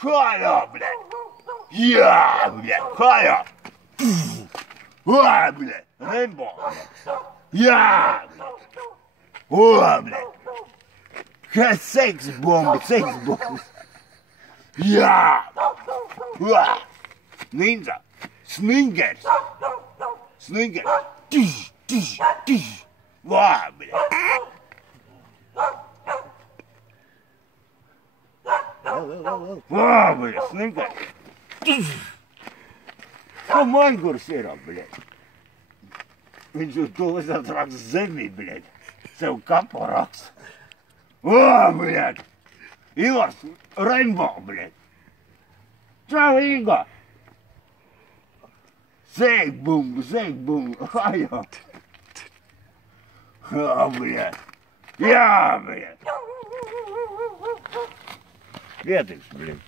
Хая, блядь. Я, блядь, хая. О, блядь, Рэмбо. Я, блядь. О, блядь. Секс-бомб. Я. О. Ninja. Sninkers. О, блядь. О, блядь, Sninkers. Man kursīrā, blēd. Viņš uz to uzatrakst zemī, blēd. Sev kapo raksta. O, blēd. Ivars Rainbow, blēd. Čau, Igo. Zegbum. Ajo. O, blēd. Jā, blēd. Vietiks, blēd.